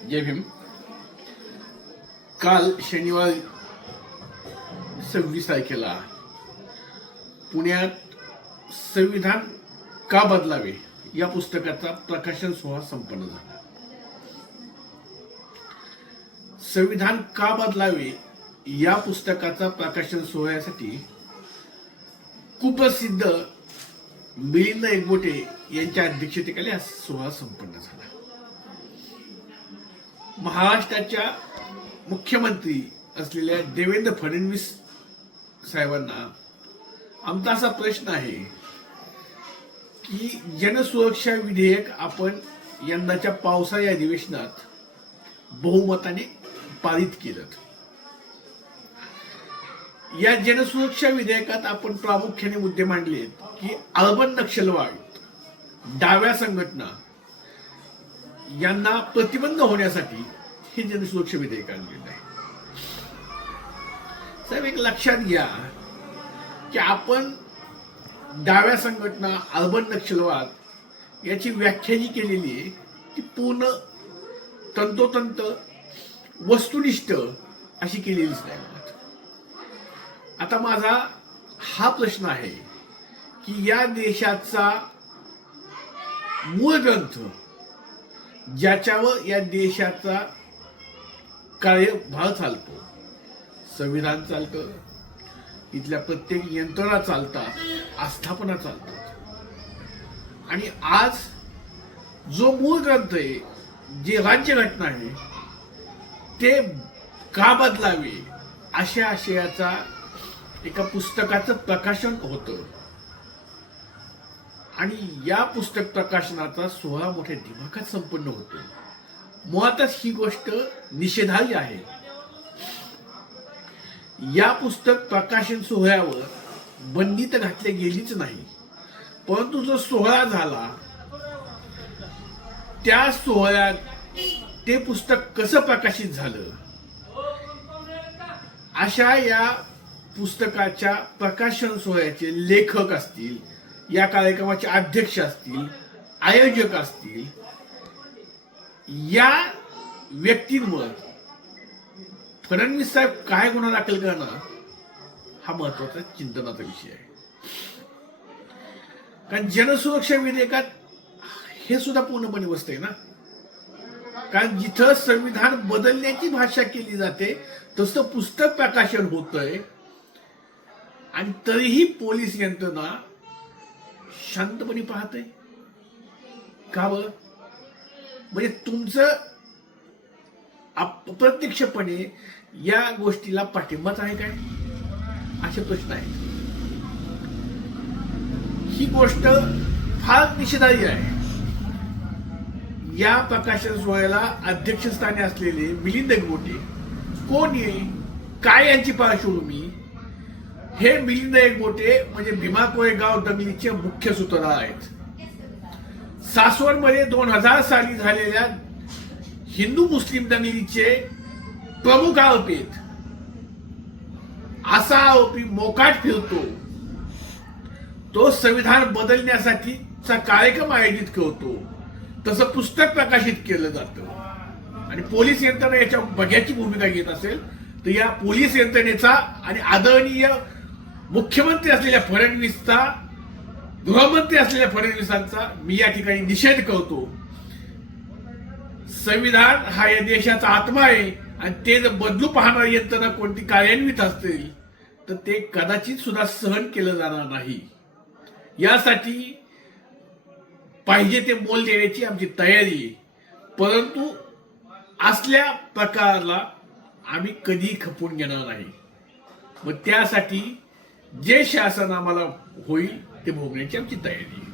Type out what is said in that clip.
जय भीम। काल शनिवार 26 तारखेला पुण्यात संविधान का बदलावे या पुस्तकाचा प्रकाशन सोहळा संपन्न झाला। संविधान का बदलावे या पुस्तकाचा प्रकाशन सोहळ्यासाठी कुप्रसिद्ध मिलिंद एकबोटे यांच्या अध्यक्षतेखाली हा सोहळा संपन्न झाला। महाराष्ट्राच्या मुख्यमंत्री असलेल्या देवेंद्र फडणवीस साहेबांना आमचा असा प्रश्न आहे की जनसुरक्षा विधेयक आपण यंदाच्या पावसाळी अधिवेशनात बहुमताने पारित केलं। या जनसुरक्षा विधेयकात आपण प्रामुख्याने मुद्दे मांडले की अर्बन नक्षलवाद, डाव्या संघटना यांना प्रतिबंध होण्यासाठी हे जनसुरक्षा विधेयक आणलेलं आहे। साहेब, एक लक्षात घ्या की आपण डाव्या संघटना, अर्बन नक्षलवाद याची व्याख्या जी केलेली आहे ती पूर्ण तंतोतंत वस्तुनिष्ठ अशी केलेलीच नाही। आता माझा हा प्रश्न आहे की या देशाचा मूळ ग्रंथ, ज्याच्यावर या देशाचा कार्यभार चालतो, संविधान चालतं, इथल्या प्रत्येक यंत्रणा चालतात, आस्थापना चालतात, आणि आज जो मूळ ग्रंथ आहे, जे राज्यघटना आहे, ते का बदलावे अशा आशयाचा एका पुस्तकाचं प्रकाशन होतं। आणि या पुस्तक प्रकाशनाचा सोहळा मोठ्या दिमाखात संपन्न होतो। मुळातच ही गोष्ट निषेधार्ह आहे। या पुस्तक प्रकाशन सोहळ्यावर बंदी तर घातली गेलीच नाही, परंतु जो सोहळा झाला त्या सोहळ्यात ते पुस्तक कसं प्रकाशित झालं, अशा या पुस्तकाच्या प्रकाशन सोहळ्याचे लेखक असतील, या कार्यक्रमाचे अध्यक्ष असतील, आयोजक असतील, या व्यक्तींवर फडणवीस साहेब काय गुन्हा दाखल करणं हा महत्वाचा चिंतनाचा विषय आहे। कारण जनसुरक्षा विधेयकात हे सुद्धा पूर्णपणे बसतंय ना। कारण जिथं संविधान बदलण्याची भाषा केली जाते तसं पुस्तक प्रकाशन होतंय, आणि तरीही पोलीस यंत्रणा शांतपणे पाहतंय का बरं? म्हणजे तुमचं अप्रत्यक्षपणे या गोष्टीला पाठिंबाच आहे काय, असे प्रश्न आहेत। ही गोष्ट फार निषेधार्ह आहे। या प्रकाशन सोहळ्याला अध्यक्षस्थानी असलेले मिलिंद एकबोटे कोण आहे, काय यांची पार्श्वभूमी? हे मिलिंद एकबोटे म्हणजे भीमा कोरेगाव दंगलीचे मुख्य सूत्रधार आहेत। सासवडमध्ये 2000 साली झालेल्या हिंदू मुस्लिम दंगलीचे प्रमुख आरोपी आहेत। असा आरोपी मोकाट फिरतो, तो संविधान बदलण्यासाठीचा कार्यक्रम आयोजित करतो, तसं पुस्तक प्रकाशित केलं जातं, आणि पोलीस यंत्रणा याच्या बघ्याची भूमिका घेत असेल तर या पोलीस यंत्रणेचा आणि आदरणीय मुख्यमंत्री असलेल्या फडणवीसचा, गृहमंत्री असलेल्या फडणवीसांचा मी या ठिकाणी निषेध करतो। संविधान हा या देशाचा आत्मा आहे, आणि ते जर बदलू पाहणारी यंत्रणा कोणती कार्यान्वित असतील तर ते कदाचित सुद्धा सहन केलं जाणार नाही। यासाठी पाहिजे ते मोल देण्याची आमची तयारी आहे, परंतु असल्या प्रकाराला आम्ही कधी खपून घेणार नाही। मग त्यासाठी जे शासन आम्हाला होईल ते भोगण्याची आमची तयारी आहे।